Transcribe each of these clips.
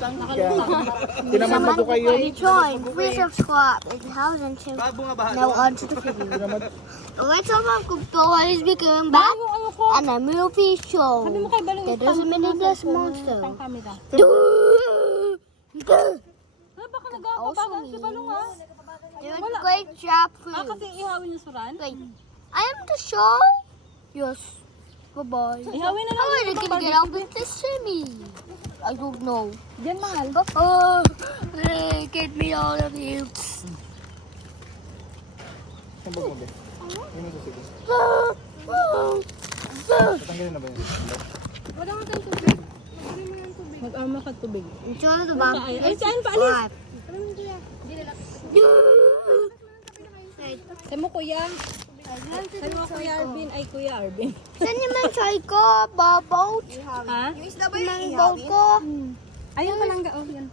Tinamad na po kayo. Join, please subscribe, and thousand to now on to the video. Let's talk about is becoming back and a movie show. Sabi mo kay Balong That doesn't mean it does monster. pang camera. Baka nagpapagal si Balong ha. Doing great job for Ah, you. kasi ihawin yung suran? Wait, I am the show. Yes. Bye-bye. Ihawin na How lang are you gonna get out of this shimmy? I don't know. Diyan mahal. Oh, get me out of here. Sambog mo ba? Yun ang susigil. Tatanggalin na ba yun? Wala nga tayong tubig. Mag-ama ka tubig. Enjoy the bomb. Ay, saan pa alis? Sabi mo kuya. Sabi mo kuya Arvin. Ay kuya Arvin. Saan naman try ko? Boat? Ha? Yung isda ba yung boat ko? Ayun palangga. Oh, yan.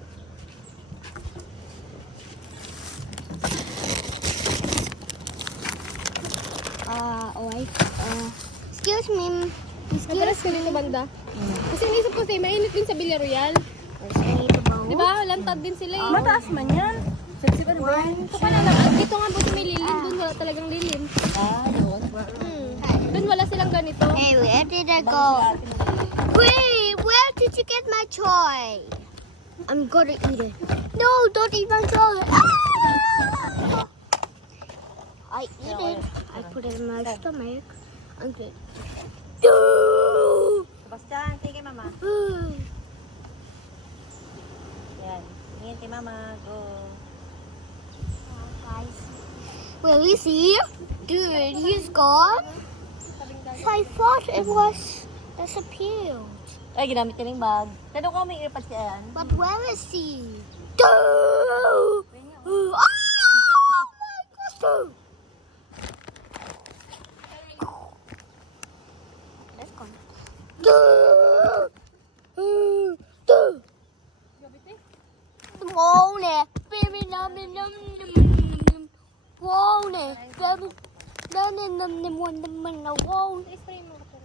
Alright. Excuse me. Madalas ka rin banda. Kasi naisip ko sa'yo, mainit din sa Villaroyal. Di ba? Lantad din sila eh. Mataas man yan. Ito ka na lang. Dito nga po may lilim. Doon wala talagang lilim. doon. Doon wala silang ganito. Hey, where did I go? Wait, where did you get my toy? I'm gonna eat it. No, don't eat my toy. Ah! I eat it. I put it in my stomach. I'm good. Sebastian, sige mama. Yan. Tingin kay mama. Go. Guys, where is he? Dude, he's gone. I thought it was disappeared. Ay, ginamit ka ng bag. Tanong ko may earpads ka yan. But where is he? Oh my God! Let's go. Wow nè, baby num num num num. Wow nè, baby num num num num num wow. Spray mo ko.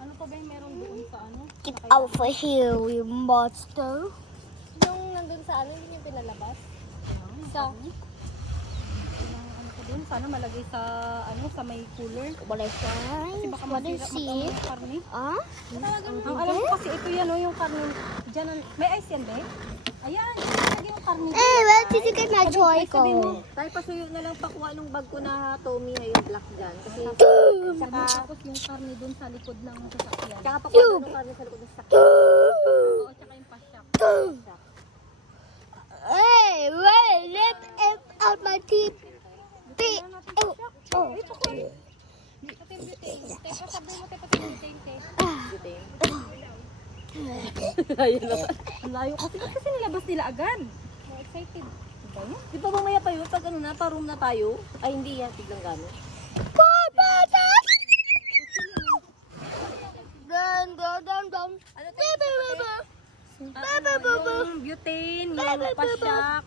Ano pa ba yung meron doon sa ano? Get out of here, you monster. Yung nandun sa ano, hindi yung pinalabas? Sa? Ano ko doon? Sana malagay sa ano, sa may cooler. What I find? What I see? Karne. Ah? Ang alam ko kasi ito yan, yung karne. Diyan, may ice yan ba? Ayan, lagi yung karne. Eh, where did you get my toy Sabihin mo, ko? Tayo pasuyo na lang pakuha ng bag ko na Tommy na yung black dyan. Kasi tapos yung karne doon sa likod ng sasakyan. tsaka pakuha ng karne sa likod ng sakit. Oo, tsaka yung pasyak. Hey, wait, let it out my teeth. Oh, oh. Pati yung butane. Tepa, sabi mo tepa sa butane, te. Ang layo kasi. Kasi nilabas nila agad. Excited. Di ba mamaya pa yun? Pag ano na, pa-room na tayo? Ay, hindi yan. Tiglang gano'n. Dun, dun, dun, dun. Ano Yung butane, yung pasyak,